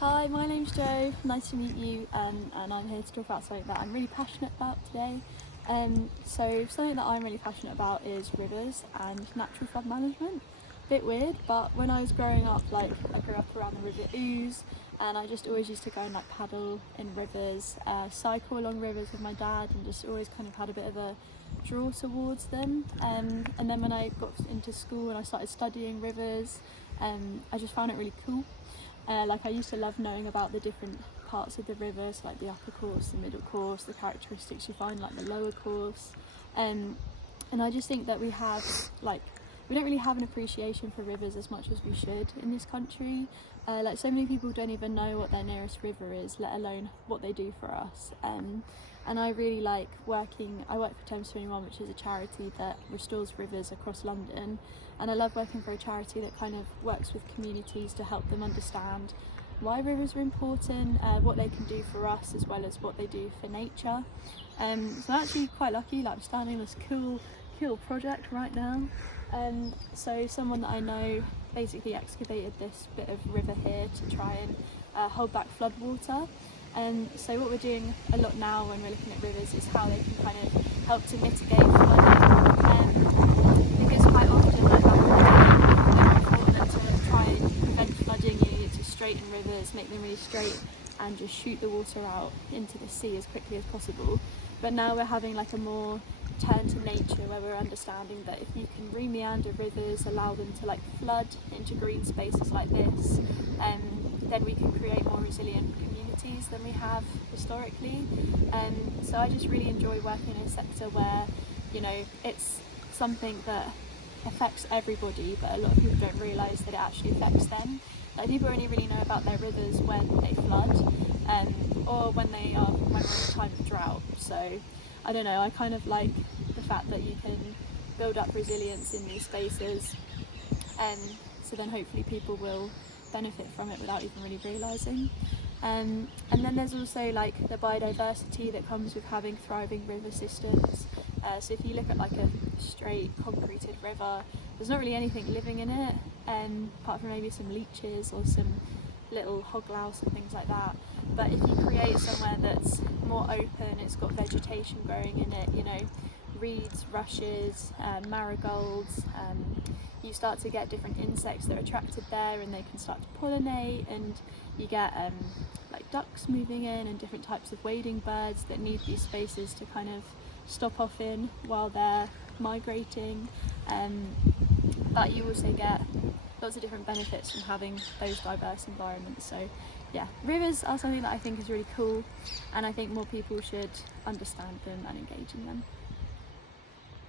Hi, my name's Jo. Nice to meet you, and I'm here to talk about something that I'm really passionate about today. So something that I'm really passionate about is rivers and natural flood management. Bit weird, but when I was growing up, I grew up around the River Ouse, and I just always used to go and paddle in rivers, cycle along rivers with my dad, and just always kind of had a bit of a draw towards them. And then when I got into school and I started studying rivers, I just found it really cool. I used to love knowing about the different parts of the river, so like the upper course, the middle course, the characteristics you find like the lower course, and I just think that we don't really have an appreciation for rivers as much as we should in this country. So many people don't even know what their nearest river is, let alone what they do for us. And I really like working. I work for Thames 21, which is a charity that restores rivers across London, and I love working for a charity that kind of works with communities to help them understand why rivers are important, what they can do for us, as well as what they do for nature. So I'm actually quite lucky. I'm starting this cool project right now. So someone that I know basically excavated this bit of river here to try and hold back flood water. So what we're doing a lot now when we're looking at rivers is how they can kind of help to mitigate flooding. Because quite often, to try and prevent flooding, you need to straighten rivers, make them really straight, and just shoot the water out into the sea as quickly as possible. But now we're having a more turn to nature, where we're understanding that if you can re-meander rivers, allow them to flood into green spaces like this, then we can create more resilient communities than we have historically. So I just really enjoy working in a sector where, it's something that affects everybody, but a lot of people don't realise that it actually affects them. People only really know about their rivers when they flood, or when we're in a time of drought. So I don't know, I kind of like the fact that you can build up resilience in these spaces, so then hopefully people will benefit from it without even really realising. And then there's also the biodiversity that comes with having thriving river systems. So if you look at a straight concreted river, there's not really anything living in it, apart from maybe some leeches or some little hoglouse and things like that. But if you create somewhere that's more open, it's got vegetation growing in it, reeds, rushes, marigolds, you start to get different insects that are attracted there, and they can start to pollinate, and you get ducks moving in, and different types of wading birds that need these spaces to kind of stop off in while they're migrating. But you also get lots of different benefits from having those diverse environments. So yeah, rivers are something that I think is really cool, and I think more people should understand them and engage in them.